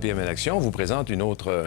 APMN Action vous présente un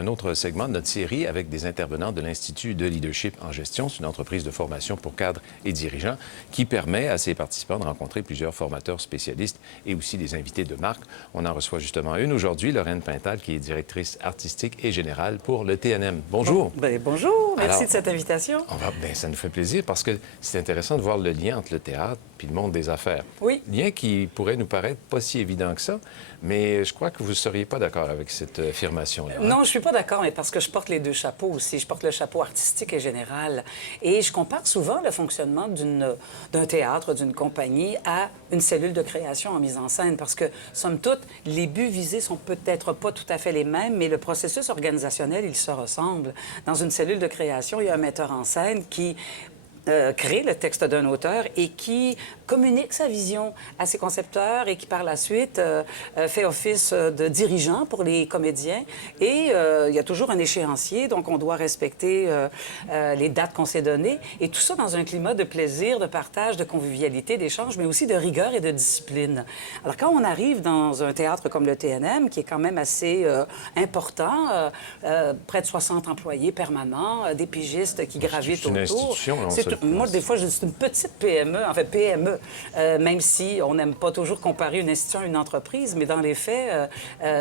autre segment de notre série avec des intervenants de l'Institut de leadership en gestion. C'est une entreprise de formation pour cadres et dirigeants qui permet à ses participants de rencontrer plusieurs formateurs spécialistes et aussi des invités de marque. On en reçoit justement une aujourd'hui, Lorraine Pintal, qui est directrice artistique et générale pour le TNM. Bonjour. Bonjour, merci Alors, de cette invitation. Ça nous fait plaisir parce que c'est intéressant de voir le lien entre le théâtre puis le monde des affaires. Oui. Lien qui pourrait nous paraître pas si évident que ça, mais je crois que vous ne seriez pas d'accord avec cette affirmation-là. Non, je ne suis pas d'accord, mais parce que je porte les deux chapeaux aussi. Je porte le chapeau artistique et général. Et je compare souvent le fonctionnement d'un théâtre, d'une compagnie, à une cellule de création en mise en scène. Parce que, somme toute, les buts visés sont peut-être pas tout à fait les mêmes, mais le processus organisationnel, il se ressemble. Dans une cellule de création, il y a un metteur en scène qui crée le texte d'un auteur et qui communique sa vision à ses concepteurs et qui, par la suite, fait office de dirigeant pour les comédiens. Et il y a toujours un échéancier, donc on doit respecter les dates qu'on s'est données. Et tout ça dans un climat de plaisir, de partage, de convivialité, d'échange, mais aussi de rigueur et de discipline. Alors, quand on arrive dans un théâtre comme le TNM, qui est quand même assez important, près de 60 employés permanents, des pigistes qui gravitent autour. C'est une institution, Moi, des fois, je dis c'est une petite PME, en fait, PME, même si on n'aime pas toujours comparer une institution à une entreprise, mais dans les faits,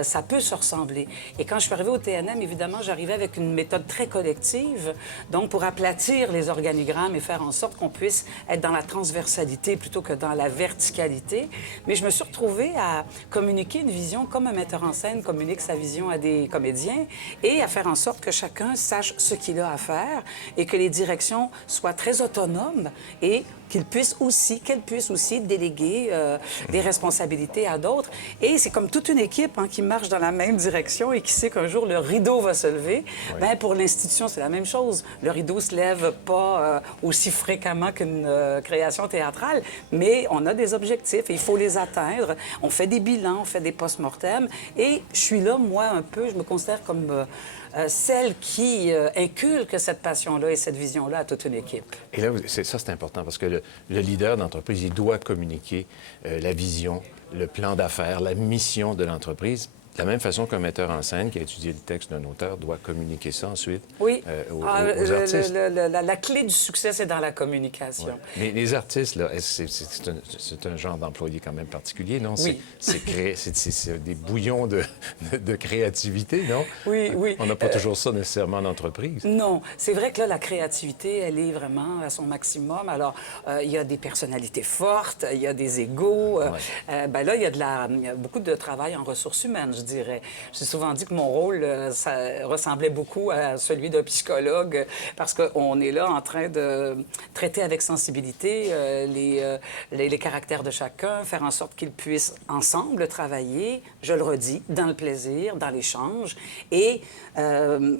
ça peut se ressembler. Et quand je suis arrivée au TNM, évidemment, j'arrivais avec une méthode très collective, donc pour aplatir les organigrammes et faire en sorte qu'on puisse être dans la transversalité plutôt que dans la verticalité. Mais je me suis retrouvée à communiquer une vision comme un metteur en scène communique sa vision à des comédiens et à faire en sorte que chacun sache ce qu'il a à faire et que les directions soient très autonomes et qu'elles puissent aussi déléguer des responsabilités à d'autres. Et c'est comme toute une équipe qui marche dans la même direction et qui sait qu'un jour, le rideau va se lever. Oui. Bien, pour l'institution, c'est la même chose. Le rideau ne se lève pas aussi fréquemment qu'une création théâtrale, mais on a des objectifs et il faut les atteindre. On fait des bilans, on fait des post-mortem. Et je suis là, moi, un peu, je me considère comme celle qui inculque cette passion-là et cette vision-là à toute une équipe. Et là, c'est important parce que le leader d'entreprise, il doit communiquer la vision, le plan d'affaires, la mission de l'entreprise. De la même façon qu'un metteur en scène qui a étudié le texte d'un auteur doit communiquer ça ensuite aux artistes. La clé du succès, c'est dans la communication. Ouais. Mais les artistes, là, c'est un genre d'employé quand même particulier, non? Oui. C'est des bouillons de créativité, non? Oui, oui. On n'a pas toujours ça nécessairement en entreprise. Non. C'est vrai que là, la créativité, elle est vraiment à son maximum. Alors, il y a des personnalités fortes, il y a des égos. Là, il y a beaucoup de travail en ressources humaines, je dirais. J'ai souvent dit que mon rôle, ça ressemblait beaucoup à celui d'un psychologue parce qu'on est là en train de traiter avec sensibilité les caractères de chacun, faire en sorte qu'ils puissent ensemble travailler, je le redis, dans le plaisir, dans l'échange et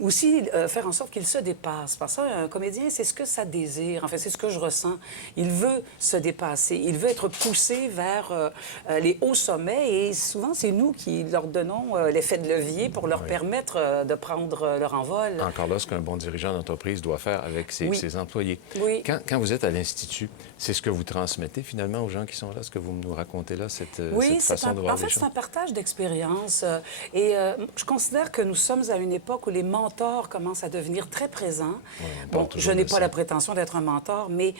aussi faire en sorte qu'ils se dépassent. Parce qu'un comédien, c'est ce que ça désire. En fait, c'est ce que je ressens. Il veut se dépasser. Il veut être poussé vers les hauts sommets et souvent, c'est nous qui leur donnons l'effet de levier pour leur permettre de prendre leur envol. Encore là, ce qu'un bon dirigeant d'entreprise doit faire avec ses employés. Oui. Quand vous êtes à l'Institut, c'est ce que vous transmettez finalement aux gens qui sont là, ce que vous nous racontez là, cette façon de voir les choses? En fait, c'est un partage d'expérience. Et je considère que nous sommes à une époque où les mentors commencent à devenir très présents. Bon, je n'ai pas la prétention d'être un mentor, mais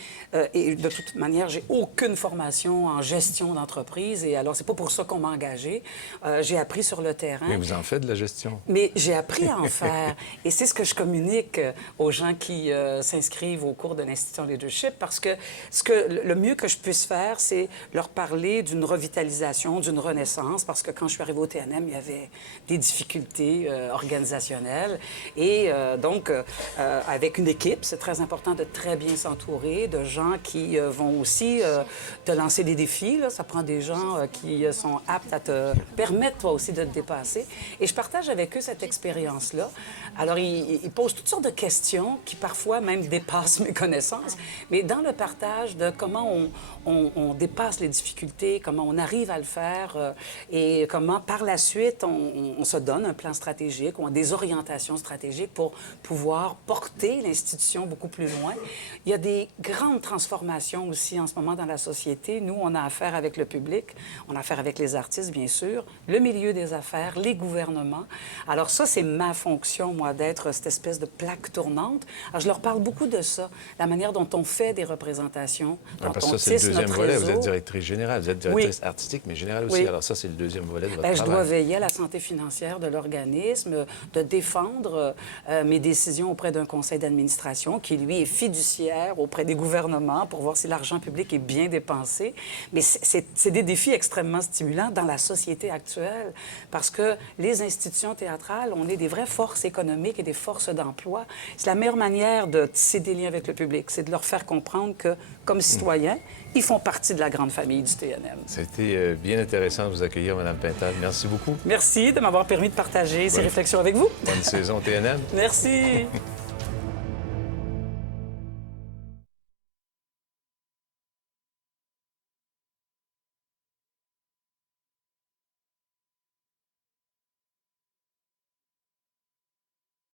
et de toute manière, j'ai aucune formation en gestion d'entreprise. Et alors, c'est pas pour ça qu'on m'a engagée. J'ai appris sur le terrain. Mais vous en faites de la gestion. Mais j'ai appris à en faire. Et c'est ce que je communique aux gens qui s'inscrivent au cours de l'Institut Leadership parce que le mieux que je puisse faire, c'est leur parler d'une revitalisation, d'une renaissance parce que quand je suis arrivée au TNM, il y avait des difficultés organisationnelles. Et donc, avec une équipe, c'est très important de très bien s'entourer, de gens qui vont aussi te lancer des défis. Là. Ça prend des gens qui sont aptes à te permettre, toi aussi, de te dépasser. Et je partage avec eux cette expérience-là. Alors, ils posent toutes sortes de questions qui, parfois, même dépassent mes connaissances. Mais dans le partage de comment on dépasse les difficultés, comment on arrive à le faire et comment, par la suite, on se donne un plan stratégique ou des orientations stratégiques pour pouvoir porter l'institution beaucoup plus loin. Il y a des grandes transformations aussi en ce moment dans la société. Nous, on a affaire avec le public, on a affaire avec les artistes, bien sûr, le milieu des affaires d'affaires, les gouvernements. Alors ça, c'est ma fonction, moi, d'être cette espèce de plaque tournante. Alors je leur parle beaucoup de ça, la manière dont on fait des représentations, dont Parce on que ça, c'est le tisse deuxième notre volet. réseau. Vous êtes directrice générale, vous êtes directrice artistique, mais générale aussi. Oui. Alors ça, c'est le deuxième volet de votre Je travail. dois veiller à la santé financière de l'organisme, de défendre mes décisions auprès d'un conseil d'administration qui, lui, est fiduciaire auprès des gouvernements pour voir si l'argent public est bien dépensé. Mais c'est des défis extrêmement stimulants dans la société actuelle parce que les institutions théâtrales, on est des vraies forces économiques et des forces d'emploi. C'est la meilleure manière de tisser des liens avec le public, c'est de leur faire comprendre que, comme citoyens, ils font partie de la grande famille du TNM. C'était bien intéressant de vous accueillir, Mme Pintade. Merci beaucoup. Merci de m'avoir permis de partager ces réflexions avec vous. Bonne saison TNM. Merci.